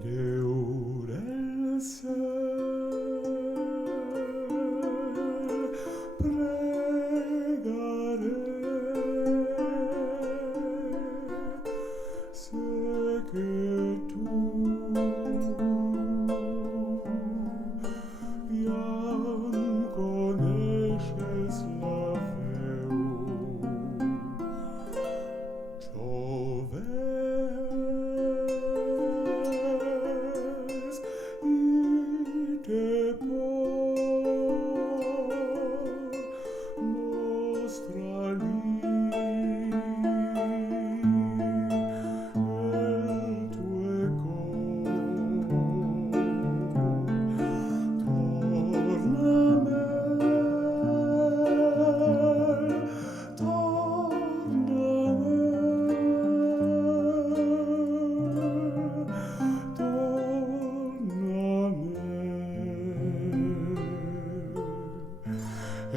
Déu del cel, pregaré, sé que tu ja em coneixes la veu. Jo ves i te por mostrar-li el tue cor.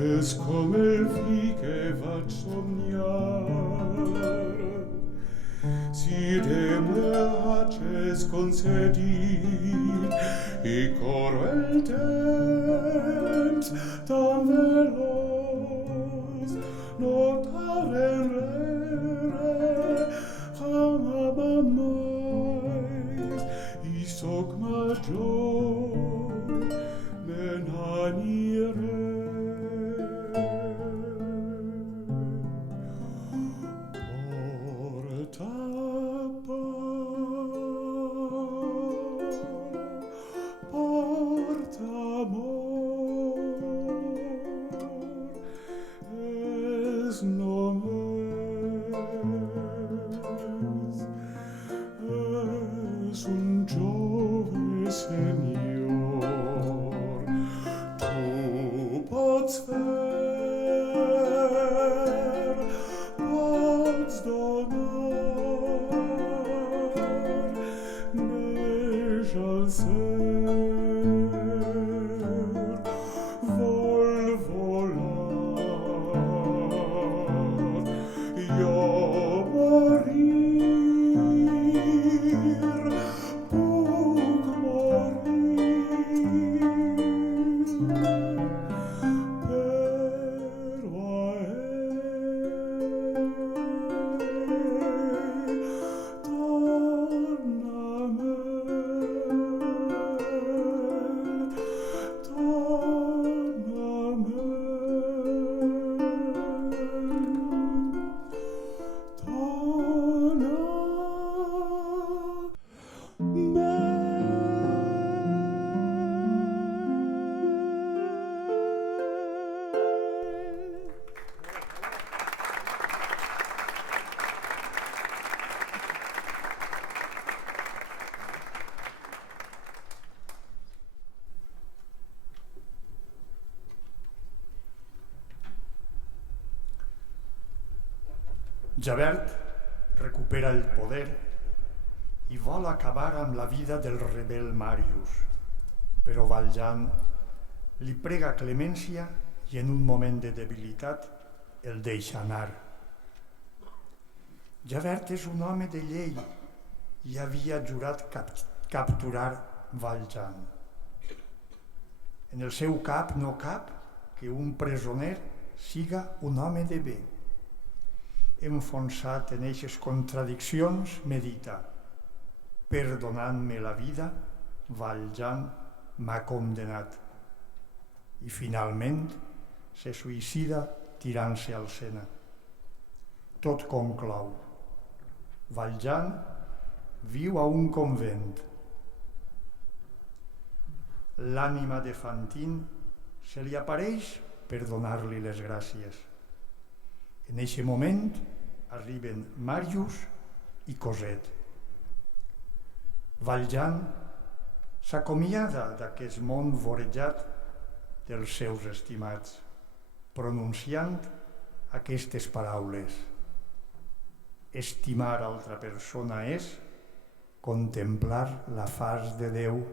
És com el fill que vaig somniar, si Déu me hages concedit i corre el temps tan veloç, no torna enrere jamais, i soc major, me n'aniré. Porta amor, es només, és un jove senyor. Tu pots fer, pots donar, neix al cel, vol volar, jo morir, puc morir, però a ell Javert recupera el poder i vol acabar amb la vida del rebel Marius, però Valjean li prega clemència i en un moment de debilitat el deixa anar. Javert és un home de llei i havia jurat capturar Valjean. En el seu cap no cap que un presoner siga un home de bé. Enfonsat en eixes contradiccions, medita: perdonant-me la vida, Valjean m'ha condemnat. I finalment se suïcida tirant-se al Sena. Tot conclou. Valjean viu a un convent. L'ànima de Fantine se li apareix per donar-li les gràcies. En eixe moment arriben Marius i Cosette. Valjean s'acomiada d'aquest món vorejat dels seus estimats, pronunciant aquestes paraules. Estimar altra persona és contemplar la faç de Déu